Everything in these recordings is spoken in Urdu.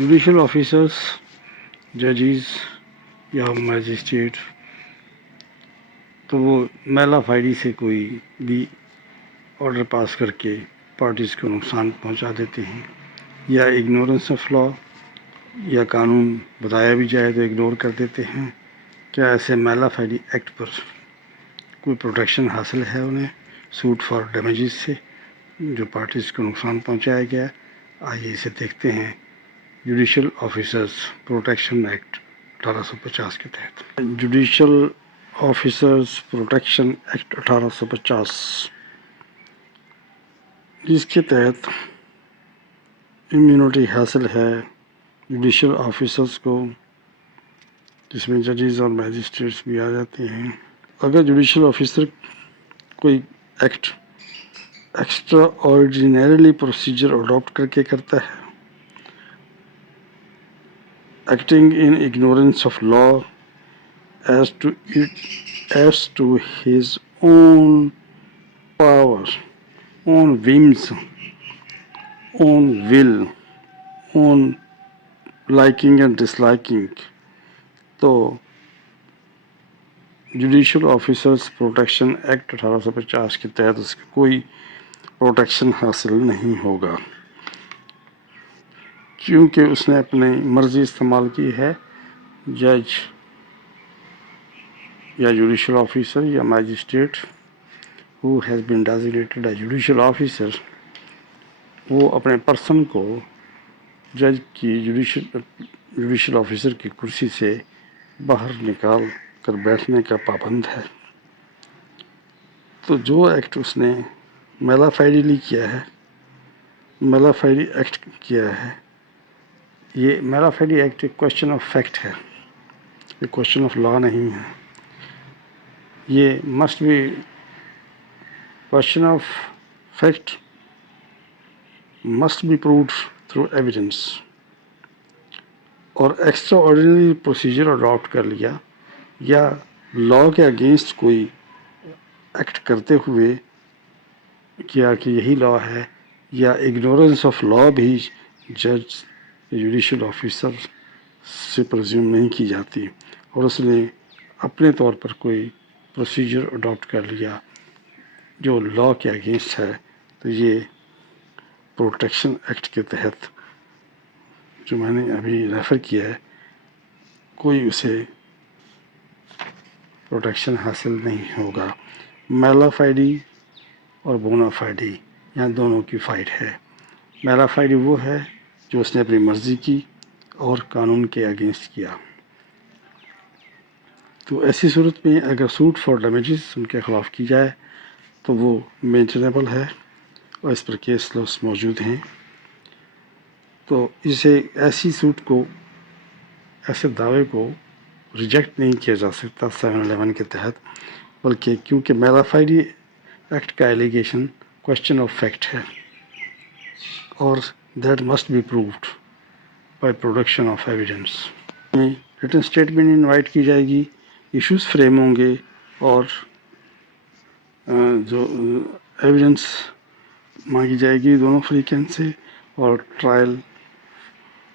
جوڈیشل آفیسرس، ججز یا میجسٹریٹ، تو وہ میلا فائڈی سے کوئی بھی آرڈر پاس کر کے پارٹیز کو نقصان پہنچا دیتے ہیں، یا اگنورنس آف لا، یا قانون بتایا بھی جائے تو اگنور کر دیتے ہیں۔ کیا ایسے میلا فائڈی ایکٹ پر کوئی پروٹیکشن حاصل ہے انہیں سوٹ فار ڈیمیجز سے جو پارٹیز کو نقصان پہنچایا گیا؟ آئیے اسے دیکھتے ہیں جوڈیشل آفیسرز پروٹیکشن ایکٹ 1850 کے تحت۔ جوڈیشل آفیسرز پروٹیکشن ایکٹ 1850، جس کے تحت امیونٹی حاصل ہے جوڈیشل آفیسرز کو، جس میں ججز اور میجسٹریٹس بھی آ جاتے ہیں۔ اگر جوڈیشل آفیسر کوئی act extraordinarily procedure adopt کر کے کرتا ہے، acting in ignorance of law as to his own power, own whims, own will, own liking and disliking, تو جوڈیشل آفیسرز پروٹیکشن ایکٹ 1850 کے تحت اس کا کوئی پروٹیکشن حاصل نہیں ہوگا، کیونکہ اس نے اپنی مرضی استعمال کی ہے۔ جج یا جوڈیشل آفیسر یا magistrate who has been designated a judicial officer، وہ اپنے پرسن کو جج کی جوڈیشل آفیسر کی کرسی سے باہر نکال کر بیٹھنے کا پابند ہے۔ تو جو ایکٹ اس نے میلا فائڈیلی کیا ہے، میلا فائڈی ایکٹ کیا ہے، یہ میلا فائڈی ایکٹ ایک کوشچن آف فیکٹ ہے، ایک کوشچن آف لا نہیں ہے۔ یہ must be question of fact must be proved through evidence، اور ایکسٹرا آرڈینری پروسیجر اڈاپٹ کر لیا یا لا کے اگینسٹ کوئی ایکٹ کرتے ہوئے کیا کہ یہی لا ہے، یا اگنورنس آف لا بھی جج جوڈیشل آفیسر سے پرزیوم نہیں کی جاتی، اور اس نے اپنے طور پر کوئی پروسیجر اڈاپٹ کر لیا جو لا کے اگینسٹ ہے، تو یہ پروٹیکشن ایکٹ کے تحت جو میں نے ابھی ریفر کیا ہے، کوئی اسے پروٹیکشن حاصل نہیں ہوگا۔ میلا فائڈی اور بونا فائڈی یہاں دونوں کی فائٹ ہے۔ میلا فائڈی وہ ہے جو اس نے اپنی مرضی کی اور قانون کے اگینسٹ کیا، تو ایسی صورت میں اگر سوٹ فار ڈیمیجز ان کے خلاف کی جائے تو وہ مینٹینیبل ہے، اور اس پر کیس لاس موجود ہیں۔ تو اسے ایسی سوٹ کو، ایسے دعوے کو ریجیکٹ نہیں کیا جا سکتا 711 کے تحت، بلکہ کیونکہ میلا فائڈی ایکٹ کا ایلیگیشن کوشچن آف فیکٹ ہے، اور that must be proved by production of evidence. Written statement invite کی جائے گی، ایشوز فریم ہوں گے، اور جو ایویڈنس مانگی جائے گی دونوں فریقین سے، اور ٹرائل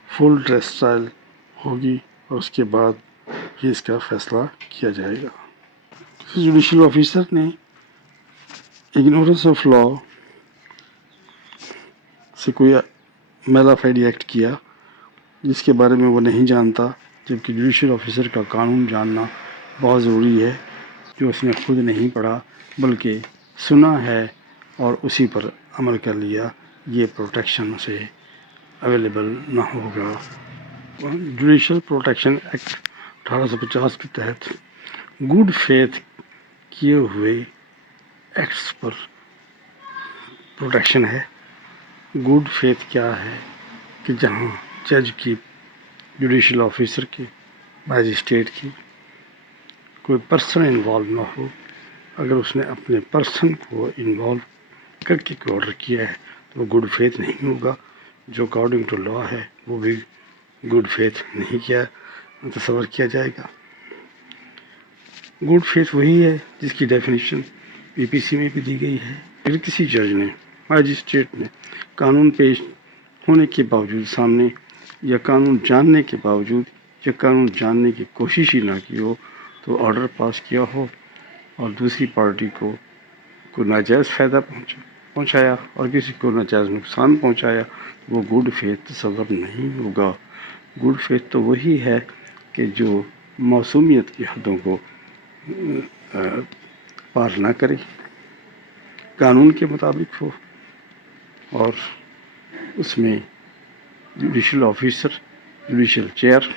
فل ڈریس ٹرائل ہوگی، اور اس کے بعد ہی اس کا فیصلہ کیا جائے گا۔ جوڈیشل آفیسر نے اگنورنس آف لا سے کوئی میلا فائڈی ایکٹ کیا جس کے بارے میں وہ نہیں جانتا، جبکہ جوڈیشل آفیسر کا قانون جاننا بہت ضروری ہے، جو اس نے خود نہیں پڑھا بلکہ سنا ہے اور اسی پر عمل کر لیا، یہ پروٹیکشن اسے اویلیبل نہ ہوگا۔ جوڈیشل پروٹیکشن ایکٹ 1850 کے تحت گڈ فیتھ کیے ہوئے ایکٹس پر پروٹیکشن ہے۔ گڈ فیتھ کیا ہے کہ جہاں جج کی، جوڈیشل آفیسر کی، میجسٹریٹ کی کوئی پرسن انوالو نہ ہو۔ اگر اس نے اپنے پرسن کو انوالو کر کے کوئی آرڈر کیا ہے تو وہ گڈ فیتھ نہیں ہوگا، جو اکارڈنگ ٹو لا ہے وہ بھی گڈ فیتھ نہیں کیا تصور کیا جائے گا۔ گڈ فیتھ وہی ہے جس کی ڈیفینیشن پی پی سی میں بھی دی گئی ہے۔ اگر کسی جج نے، میجسٹریٹ نے قانون پیش ہونے کے باوجود سامنے یا قانون جاننے کے باوجود یا قانون جاننے کی کوشش ہی نہ کی ہو تو آرڈر پاس کیا ہو اور دوسری پارٹی کو کوئی ناجائز فائدہ پہنچایا اور کسی کو ناجائز نقصان پہنچایا، وہ گڈ فیتھ تصور نہیں ہوگا۔ گڈ فیتھ تو وہی ہے کہ جو معصومیت کی حدوں کو پار نہ کرے، قانون کے مطابق ہو، اور اس میں جوڈیشل آفیسر، جوڈیشل چیئر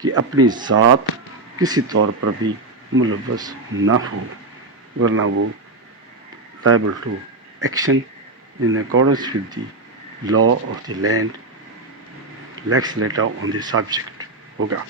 کی اپنی ذات کسی طور پر بھی ملوث نہ ہو، ورنہ وہ liable to action in accordance with the law of the land legislator on the subject ہوگا۔